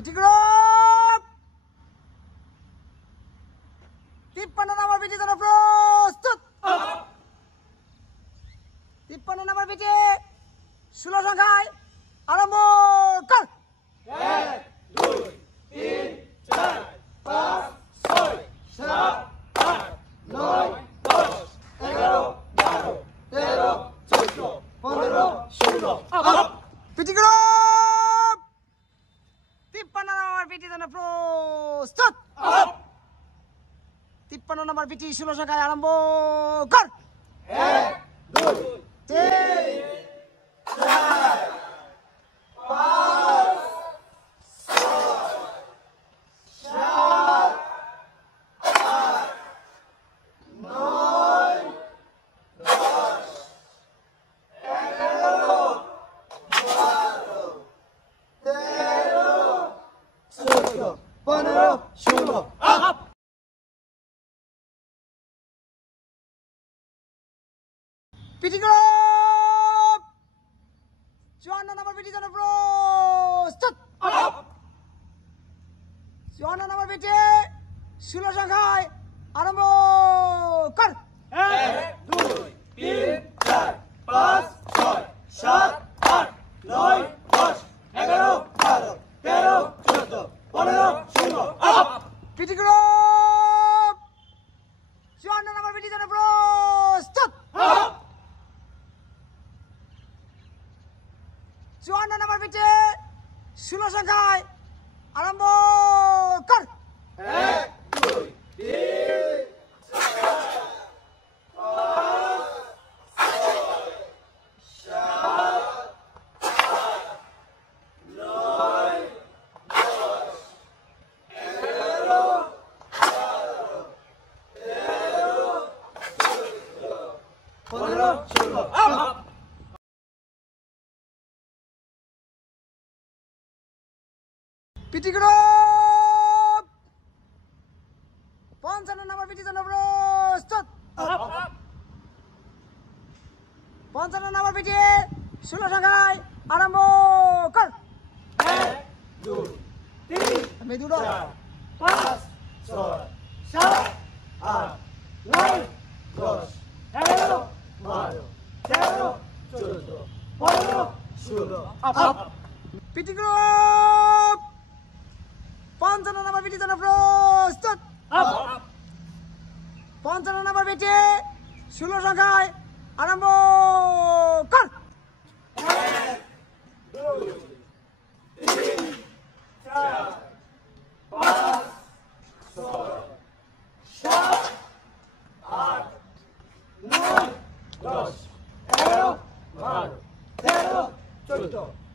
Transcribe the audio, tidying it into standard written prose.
PT group 53 নম্বর PT জন্য প্রস্তুত। 53 নম্বর PT 16 সংখ্যায় আরম্ভ কর। 1 2 3 4 5 6 7 8 9 10 11 12 13 14 15 16 পিটি গ্রুপ 53 নম্বর পিটি জন্য প্রস্তুত। 53 নম্বর পিটি 16 সংখ্যায় আরম্ভ কর। 1 2 3 4 5 6 7 8 9 10 11 12 13 14 15 16 পিটি গ্রুপ 54 নম্বর পিটি জন্য প্রস্তুত। 54 নম্বর পিটি 16 সংখ্যায় আরম্ভ কর। 1 2 3 4 5 6 7 8 9 10 11 12 13 14 15 16 পিটি গ্রুপ 54 নম্বর পিটি জন্য প্রস্তুত। 54 নম্বর পিটি 16 সংখ্যায় আরম্ভ কর। 1 2 3 পিটি গ্রুপ 55 নম্বর পিটি জন্য প্রস্তুত। 55 নম্বর পিটি 16 সংখ্যায় আরম্ভ কর। 1 2 3 মেদুড়ো 5 6 7 8 9 10 11 12 13 14 15 16 পিটি গ্রুপ 55 নম্বর পিটি জন্য প্রস্তুত। 55 নম্বর পিটি 16 সংখ্যায় আরম্ভ কর। 2 3 4 5 6 7 8 9 10 11 12 13 14